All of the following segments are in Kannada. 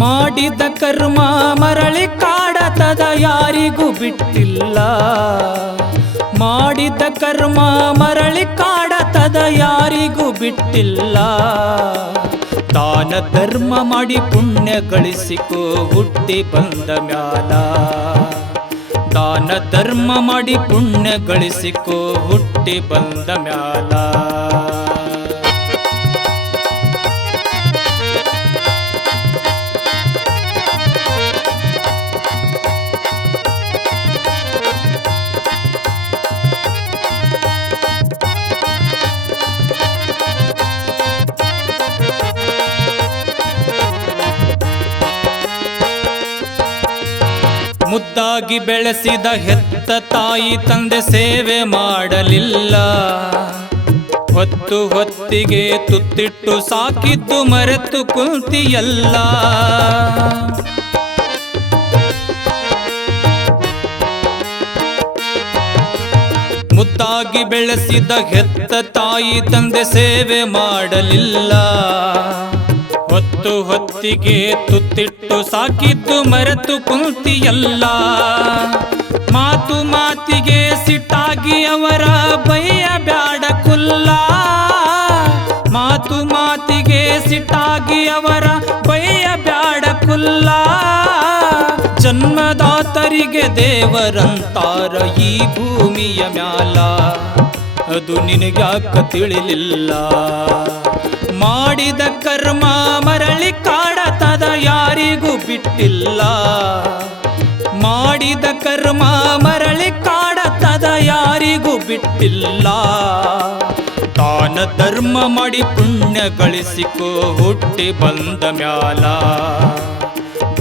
ಮಾಡಿದ ಕರ್ಮ ಮರಳಿ ಕಾಡತದ ಯಾರಿಗೂ ಬಿಟ್ಟಿಲ್ಲ. ಮಾಡಿದ ಕರ್ಮ ಮರಳಿ ಕಾಡತದ ಯಾರಿಗೂ ಬಿಟ್ಟಿಲ್ಲ. ದಾನ ಧರ್ಮ ಮಾಡಿ ಪುಣ್ಯ ಗಳಿಸಿಕೋ ಹುಟ್ಟಿ ಬಂದ ಮ್ಯಾಲ. ದಾನ ಧರ್ಮ ಮಾಡಿ ಪುಣ್ಯ ಗಳಿಸಿಕೋ ಹುಟ್ಟಿ ಬಂದ ಮ್ಯಾಲ. ಮುದ್ದಾಗಿ ಬೆಳೆಸಿದ ಹೆತ್ತ ತಾಯಿ ತಂದೆ ಸೇವೆ ಮಾಡಲಿಲ್ಲ. ಹೊತ್ತು ಹೊತ್ತಿಗೆ ತುತ್ತಿಟ್ಟು ಸಾಕಿದ್ದು ಮರೆತು ಕುಂತಿಯಲ್ಲ. ಮುದ್ದಾಗಿ ಬೆಳೆಸಿದ ಹೆತ್ತ ತಾಯಿ ತಂದೆ ಸೇವೆ ಮಾಡಲಿಲ್ಲ. ಹೊತ್ತು ಹೊತ್ತಿಗೆ ತುತ್ತಿಟ್ಟು ಸಾಕಿದ್ದು ಮರೆತು ಕುಂತಿಯಲ್ಲ. ಮಾತು ಮಾತಿಗೆ ಸಿಟ್ಟಾಗಿ ಅವರ ಬಯ್ಯ ಬ್ಯಾಡ ಕುಲ್ಲ. ಮಾತು ಮಾತಿಗೆ ಸಿಟ್ಟಾಗಿ ಅವರ ಬಯ್ಯ ಬ್ಯಾಡ ಕುಲ್ಲ. ಜನ್ಮದಾತರಿಗೆ ದೇವರಂತಾರ ಈ ಭೂಮಿಯ ಮ್ಯಾಲ. ಅದು ನಿನಗ್ಯಾಕ ತಿಳಿಲಿಲ್ಲ. ಮಾಡಿದ ಕರ್ಮ ಮರಳಿ ಕಾಡತದ ಯಾರಿಗೂ ಬಿಟ್ಟಿಲ್ಲ. ಮಾಡಿದ ಕರ್ಮ ಮರಳಿ ಕಾಡತದ ಯಾರಿಗೂ ಬಿಟ್ಟಿಲ್ಲ. ದಾನ ಧರ್ಮ ಮಾಡಿ ಪುಣ್ಯ ಗಳಿಸಿಕೋ ಹುಟ್ಟಿ ಬಂದ ಮ್ಯಾಲ.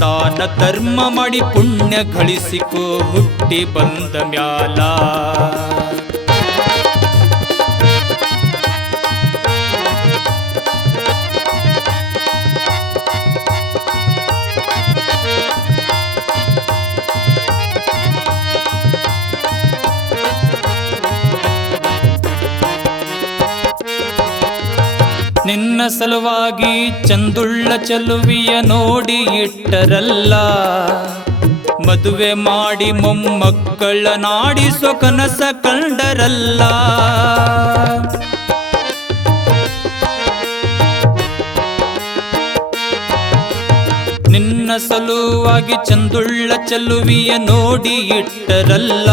ದಾನ ಧರ್ಮ ಮಾಡಿ ಪುಣ್ಯ ಗಳಿಸಿಕೋ ಹುಟ್ಟಿ ಬಂದ ಮ್ಯಾಲ. ನಿನ್ನ ಸಲುವಾಗಿ ಚಂದುಳ್ಳ ಚೆಲುವಿಯ ನೋಡಿ ಇಟ್ಟರಲ್ಲ. ಮದುವೆ ಮಾಡಿ ಮೊಮ್ಮಕ್ಕಳ ನಾಡಿಸೋ ಕನಸ ಕಂಡರಲ್ಲ. ನಿನ್ನ ಸಲುವಾಗಿ ಚಂದುಳ್ಳ ಚೆಲುವಿಯ ನೋಡಿ ಇಟ್ಟರಲ್ಲ.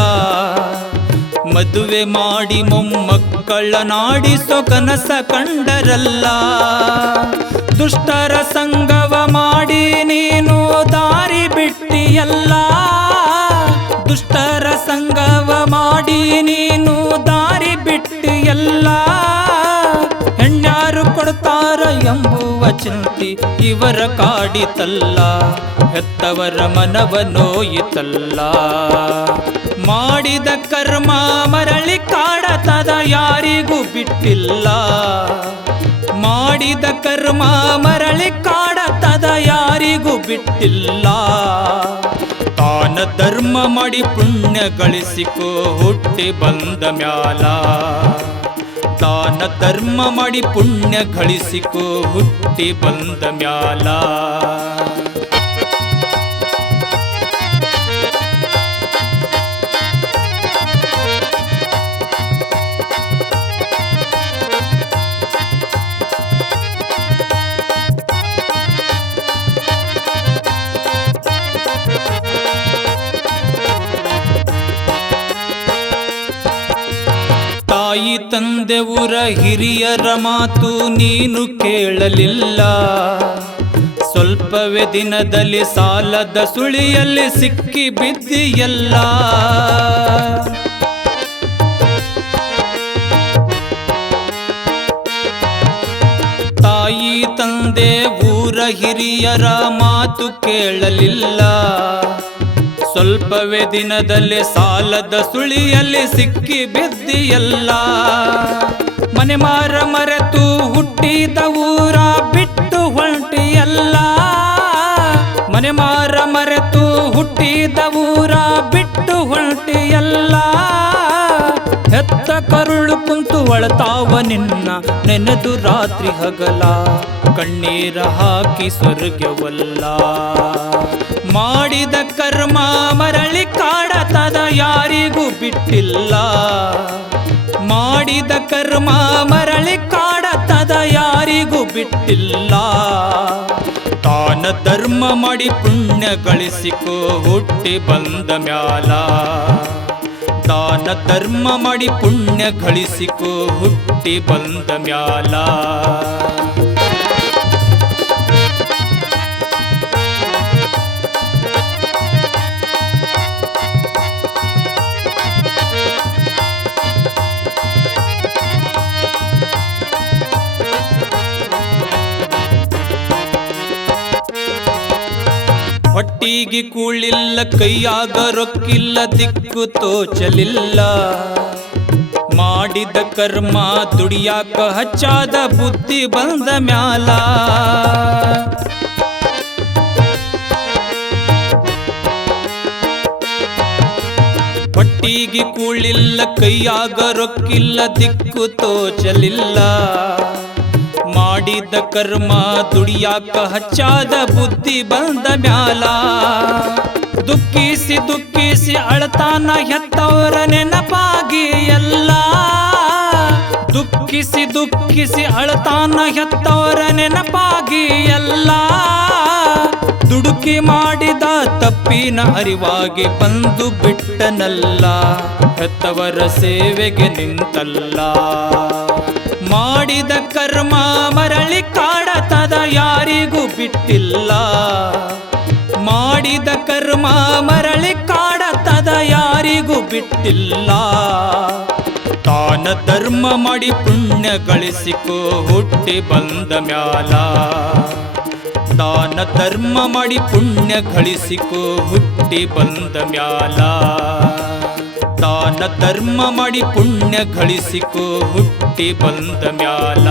ಮದುವೆ ಮಾಡಿ ಮೊಮ್ಮಕ್ಕಳ ನಾಡಿಸೋ ಕನಸ ಕಂಡರಲ್ಲ. ದುಷ್ಟರ ಸಂಗವ ಮಾಡಿ ನೀನು ದಾರಿ ಬಿಟ್ಟಿಯಲ್ಲ. ದುಷ್ಟರ ಸಂಗವ ಮಾಡಿ ನೀನು ದಾರಿ ಬಿಟ್ಟಿಯಲ್ಲ. ಹೆಣ್ಯಾರು ಕೊಡ್ತಾರ ಎಂಬುವ ಚಿಂತೆ ಇವರ ಕಾಡಿತಲ್ಲ. ಹೆತ್ತವರ ಮನವ ನೋಯಿತಲ್ಲ. ಮಾಡಿದ ಕರ್ಮ ಮರಳಿ ಕಾಡತದ ಯಾರಿಗೂ ಬಿಟ್ಟಿಲ್ಲ. ಮಾಡಿದ ಕರ್ಮ ಮರಳಿ ಕಾಡತದ ಯಾರಿಗೂ ಬಿಟ್ಟಿಲ್ಲ. ದಾನ ಧರ್ಮ ಮಾಡಿ ಪುಣ್ಯ ಗಳಿಸಿಕೋ ಹುಟ್ಟಿ ಬಂದ ಮ್ಯಾಲ. ದಾನ ಧರ್ಮ ಮಾಡಿ ಪುಣ್ಯ ಗಳಿಸಿಕೋ ಹುಟ್ಟಿ ಬಂದ ಮ್ಯಾಲ. ತಾಯಿ ತಂದೆ ಊರ ಹಿರಿಯರ ಮಾತು ನೀನು ಕೇಳಲಿಲ್ಲ. ಸ್ವಲ್ಪವೇ ದಿನದಲ್ಲಿ ಸಾಲದ ಸುಳಿಯಲ್ಲಿ ಸಿಕ್ಕಿ ಬಿದ್ದಿಯಲ್ಲ. ತಾಯಿ ತಂದೆ ಊರ ಹಿರಿಯರ ಮಾತು ಕೇಳಲಿಲ್ಲ. ಸ್ವಲ್ಪವೇ ದಿನದಲ್ಲಿ ಸಾಲದ ಸುಳಿಯಲ್ಲಿ ಸಿಕ್ಕಿ ಬಿದ್ದಿಯಲ್ಲ. ಮನೆ ಮಾರ ಮರೆತು ಹುಟ್ಟಿದ ಊರ ಬಿಟ್ಟು ಹೊಂಟಿಯಲ್ಲ. ಮನೆ ಮಾರ ಮರೆತು ಹುಟ್ಟಿದ ಊರ ಬಿಟ್ಟು ಹೊಂಟಿಯಲ್ಲ. ಹೆತ್ತ ಕರುಳು ಕುಂತು ಅಳತಾವ ನಿನ್ನ ನೆನೆದು ರಾತ್ರಿ ಹಗಲ. ಕಣ್ಣೀರ ಹಾಕಿ ಸ್ವರ್ಗವಲ್ಲ. ಮಾಡಿದ ಕರ್ಮ ಮರಳಿ ಕಾಡತದ ಯಾರಿಗೂ ಬಿಟ್ಟಿಲ್ಲ. ಮಾಡಿದ ಕರ್ಮ ಮರಳಿ ಕಾಡತದ ಯಾರಿಗೂ ಬಿಟ್ಟಿಲ್ಲ. ತಾನ ಧರ್ಮ ಮಾಡಿ ಪುಣ್ಯ ಗಳಿಸಿಕೋ ಹುಟ್ಟಿ ಬಂದ ಮ್ಯಾಲ. ದಾನ ಧರ್ಮ ಮಾಡಿ ಪುಣ್ಯ ಗಳಿಸಿಕೋ ಹುಟ್ಟಿ ಬಂದ ಮ್ಯಾಲ. ಹೊಟ್ಟಿಗೆ ಕೂಳಿಲ್ಲ, ಕೈಯಾಗ ರೊಕ್ಕಿಲ್ಲ, ದಿಕ್ಕು ತೋಚಲಿಲ್ಲ. ಮಾಡಿದ ಕರ್ಮ ದುಡಿಯಾಕ ಹಚ್ಚಾದ ಬುದ್ಧಿ ಬಂದ ಮ್ಯಾಲ. ಹೊಟ್ಟಿಗೆ ಕೂಳಿಲ್ಲ, ಕೈಯಾಗ ರೊಕ್ಕಿಲ್ಲ, ದಿಕ್ಕು ತೋಚಲಿಲ್ಲ. ಮಾಡಿದ ಕರ್ಮ ದುಡಿಯಾಕ ಹಚ್ಚಾದ ಬುದ್ಧಿ ಬಂದ ಮ್ಯಾಲ. ದುಃಖಿಸಿ ದುಃಖಿಸಿ ಅಳತಾನ ಹೆತ್ತವರ ನೆನಪಾಗಿ ಎಲ್ಲ. ದುಃಖಿಸಿ ದುಃಖಿಸಿ ಅಳತಾನ ಹೆತ್ತವರ ನೆನಪಾಗಿ ಎಲ್ಲ. ದುಡುಕಿ ಮಾಡಿದ ತಪ್ಪಿನ ಅರಿವಾಗಿ ಬಂದು ಬಿಟ್ಟನಲ್ಲ. ಹೆತ್ತವರ ಸೇವೆಗೆ ನಿಂತಲ್ಲ. ಮಾಡಿದ ಕರ್ಮ ಮರಳಿ ಕಾಡತದ ಯಾರಿಗೂ ಬಿಟ್ಟಿಲ್ಲ. ಮಾಡಿದ ಕರ್ಮ ಮರಳಿ ಕಾಡತದ ಯಾರಿಗೂ ಬಿಟ್ಟಿಲ್ಲ. ತಾನ ಧರ್ಮ ಮಾಡಿ ಪುಣ್ಯ ಗಳಿಸಿಕೋ ಹುಟ್ಟಿ ಬಂದ ಮ್ಯಾಲ. ದಾನ ಧರ್ಮ ಮಾಡಿ ಪುಣ್ಯ ಗಳಿಸಿಕೋ ಹುಟ್ಟಿ ಬಂದ ಮ್ಯಾಲ. ದಾನ ಧರ್ಮ ಮಾಡಿ ಪುಣ್ಯ ಗಳಿಸಿಕೋ ಹುಟ್ಟಿ ಬಂದ ಮ್ಯಾಲ.